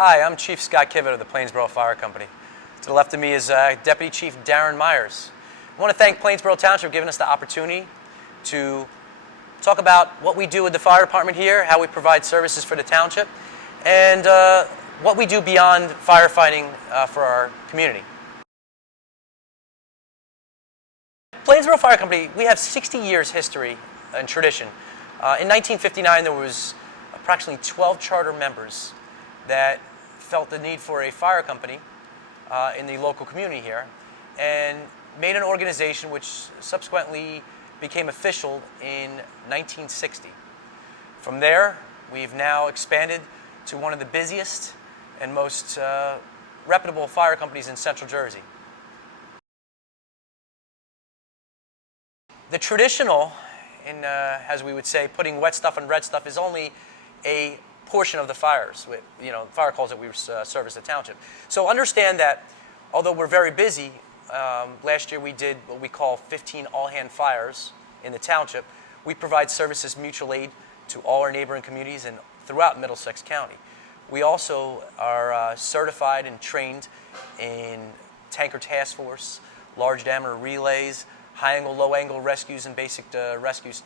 Hi, I'm Chief Scott Kivet of the Plainsboro Fire Company. To the left of me is Deputy Chief Darren Myers. I want to thank Plainsboro Township for giving us the opportunity to talk about what we do with the fire department here, how we provide services for the township, and what we do beyond firefighting for our community. Plainsboro Fire Company, we have 60 years history and tradition. In 1959, there was approximately 12 charter members that felt the need for a fire company in the local community here and made an organization which subsequently became official in 1960. From there, we've now expanded to one of the busiest and most reputable fire companies in Central Jersey. The traditional, as we would say, putting wet stuff on red stuff is only a portion of the fires, fire calls that we service the township. So understand that although we're very busy, last year we did what we call 15 all-hand fires in the township. We provide services mutual aid to all our neighboring communities and throughout Middlesex County. We also are certified and trained in tanker task force, large diameter relays, high angle, low angle rescues, and basic rescues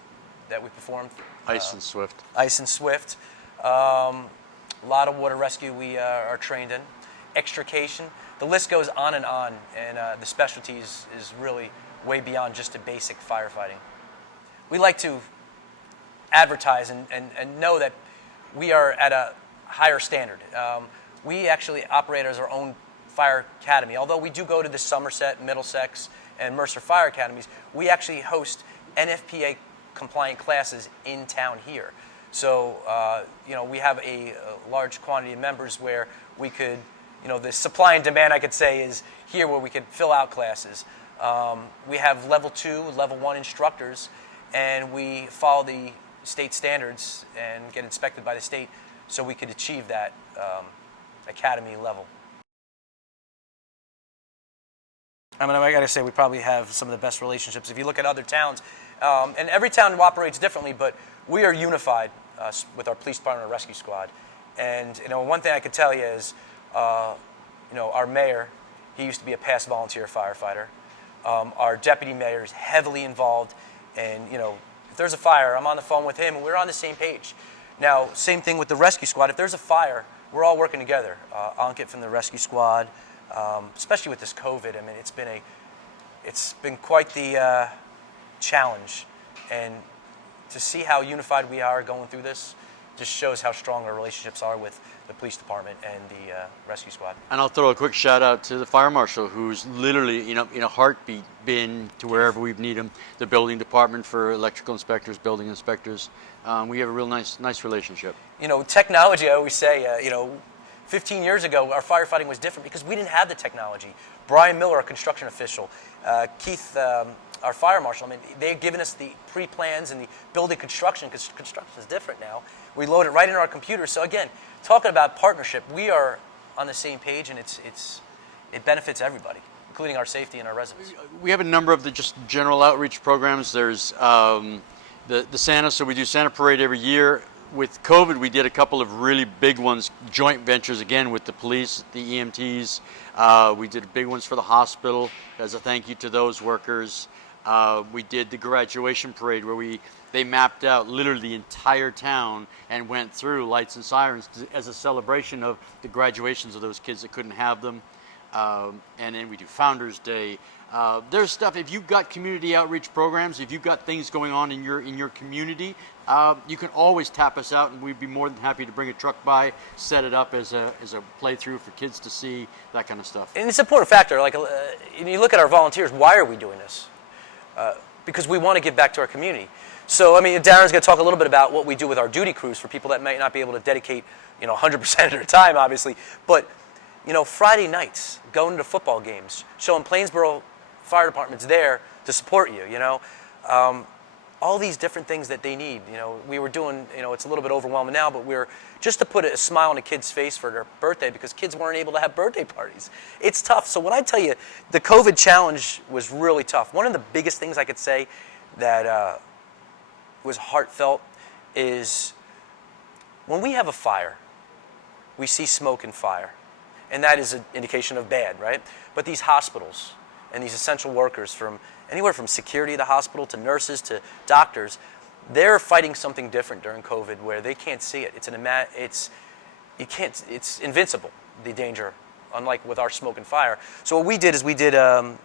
that we perform. Ice and swift. Ice and swift. A lot of water rescue we are trained in. Extrication. The list goes on, and the specialties is really way beyond just a basic firefighting. We like to advertise and know that we are at a higher standard. We actually operate as our own fire academy. Although we do go to the Somerset, Middlesex, and Mercer Fire Academies, we actually host NFPA compliant classes in town here. So, we have a large quantity of members where we could, the supply and demand, I could say, is here where we could fill out classes. We have level 2, level 1 instructors, and we follow the state standards and get inspected by the state so we could achieve that academy level. I gotta say, we probably have some of the best relationships. If you look at other towns, and every town operates differently, but we are unified with our police department and rescue squad. And one thing I could tell you is, our mayor, he used to be a past volunteer firefighter. Our deputy mayor is heavily involved, and if there's a fire, I'm on the phone with him, and we're on the same page. Now, same thing with the rescue squad. If there's a fire, we're all working together. Ankit from the rescue squad. Especially with this COVID, it's been quite the challenge, and to see how unified we are going through this just shows how strong our relationships are with the police department and the rescue squad. And I'll throw a quick shout out to the fire marshal, who's literally, in a heartbeat, been to wherever we need him. The building department for electrical inspectors, building inspectors. We have a real nice relationship. Technology. I always say, 15 years ago, our firefighting was different because we didn't have the technology. Brian Miller, our construction official, Keith, our fire marshal, they've given us the pre-plans and the building construction, because construction is different now. We load it right in our computer. So again, talking about partnership, we are on the same page, and it benefits everybody, including our safety and our residents. We have a number of the just general outreach programs. There's the Santa, so we do Santa Parade every year. With COVID, we did a couple of really big ones, joint ventures, again, with the police, the EMTs. We did big ones for the hospital as a thank you to those workers. We did the graduation parade where they mapped out literally the entire town and went through lights and sirens as a celebration of the graduations of those kids that couldn't have them. And then we do Founders Day. There's stuff, if you've got community outreach programs, if you've got things going on in your community, you can always tap us out, and we'd be more than happy to bring a truck by, set it up as a playthrough for kids to see, that kind of stuff. And it's an important factor. You look at our volunteers, why are we doing this? Because we want to give back to our community. So, Darren's going to talk a little bit about what we do with our duty crews for people that might not be able to dedicate, 100% of their time, obviously. But, Friday nights, going to football games, showing Plainsboro Fire Department's there to support you, all these different things that they need. We were doing, it's a little bit overwhelming now, but we're just to put a smile on a kid's face for their birthday, because kids weren't able to have birthday parties. It's tough. So when I tell you, the COVID challenge was really tough. One of the biggest things I could say that was heartfelt is when we have a fire, we see smoke and fire. And that is an indication of bad, right? But these hospitals and these essential workers, from anywhere from security of the hospital to nurses to doctors, they're fighting something different during COVID where they can't see it. It's invincible, the danger, unlike with our smoke and fire. So what we did is we did 2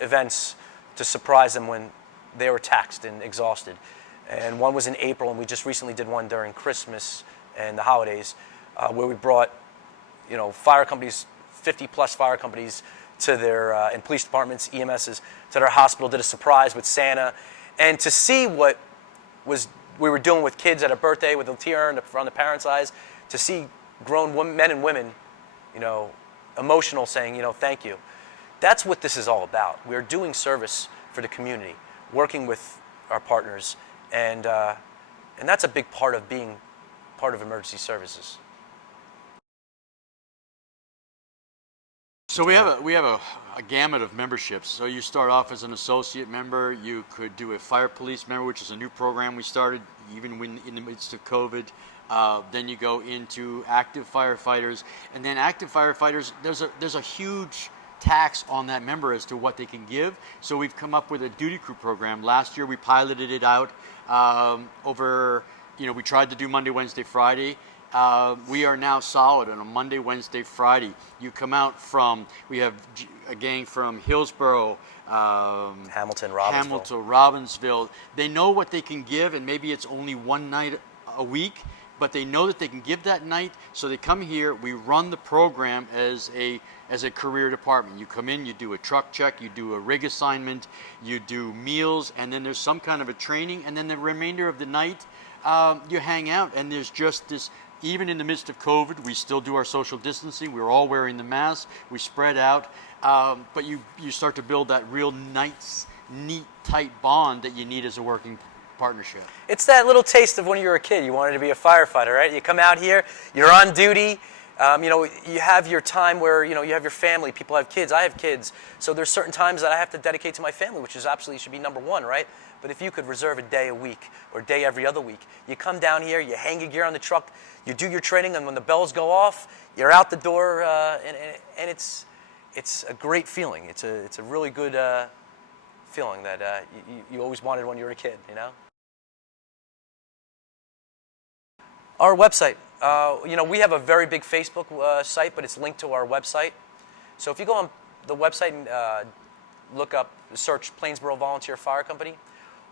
events to surprise them when they were taxed and exhausted. And one was in April, and we just recently did one during Christmas and the holidays, where we brought, fire companies, 50-plus fire companies to their, and police departments, EMSs, to their hospital, did a surprise with Santa. And to see what we were doing with kids at a birthday with a tear on the parents' eyes, to see grown men and women, emotional, saying, thank you. That's what this is all about. We're doing service for the community, working with our partners, and that's a big part of being part of emergency services. So we have a gamut of memberships. So you start off as an associate member. You could do a fire police member, which is a new program we started even when in the midst of COVID. Then you go into active firefighters, and then active firefighters, there's a huge tax on that member as to what they can give. So we've come up with a duty crew program. Last year we piloted it out we tried to do Monday, Wednesday, Friday. We are now solid on a Monday, Wednesday, Friday. You come out we have a gang from Hillsboro, Hamilton, Robbinsville. They know what they can give, and maybe it's only one night a week, but they know that they can give that night, so they come here. We run the program as a career department. You come in, you do a truck check, you do a rig assignment, you do meals, and then there's some kind of a training, and then the remainder of the night you hang out, and there's just this. Even in the midst of COVID, we still do our social distancing. We're all wearing the mask. We spread out, but you start to build that real nice, neat, tight bond that you need as a working partnership. It's that little taste of when you were a kid. You wanted to be a firefighter, right? You come out here, you're on duty. You have your time where you have your family. People have kids. I have kids. So there's certain times that I have to dedicate to my family, which is absolutely should be number one, right? But if you could reserve a day a week or a day every other week, you come down here, you hang your gear on the truck, you do your training, and when the bells go off, you're out the door, and it's a great feeling. It's a really good feeling that you always wanted when you were a kid, Our website, we have a very big Facebook site, but it's linked to our website. So if you go on the website and search Plainsboro Volunteer Fire Company,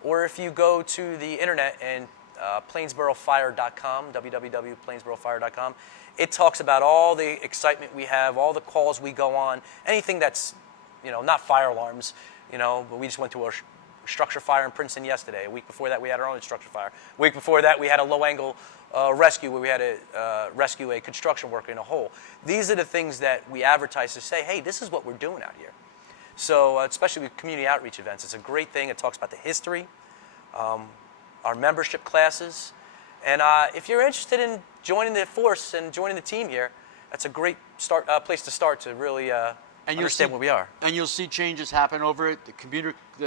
or if you go to the internet and plainsborofire.com, www.plainsborofire.com, it talks about all the excitement we have, all the calls we go on, anything that's, not fire alarms, but we just went to a structure fire in Princeton yesterday. A week before that, we had our own structure fire. A week before that, we had a low-angle rescue where we had to rescue a construction worker in a hole. These are the things that we advertise to say, hey, this is what we're doing out here. So especially with community outreach events, it's a great thing. It talks about the history, our membership classes. And if you're interested in joining the force and joining the team here, that's a great place to start to really understand where we are. And you'll see changes happen over it. The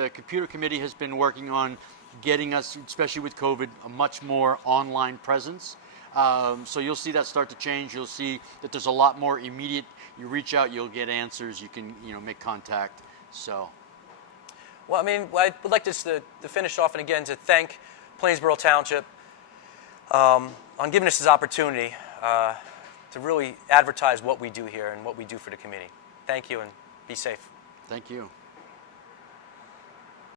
computer committee has been working on getting us, especially with COVID, a much more online presence. So you'll see that start to change. You'll see that there's a lot more immediate. You reach out, you'll get answers. You can, make contact. So. Well, I would like just to finish off and again to thank Plainsboro Township on giving us this opportunity to really advertise what we do here and what we do for the community. Thank you, and be safe. Thank you.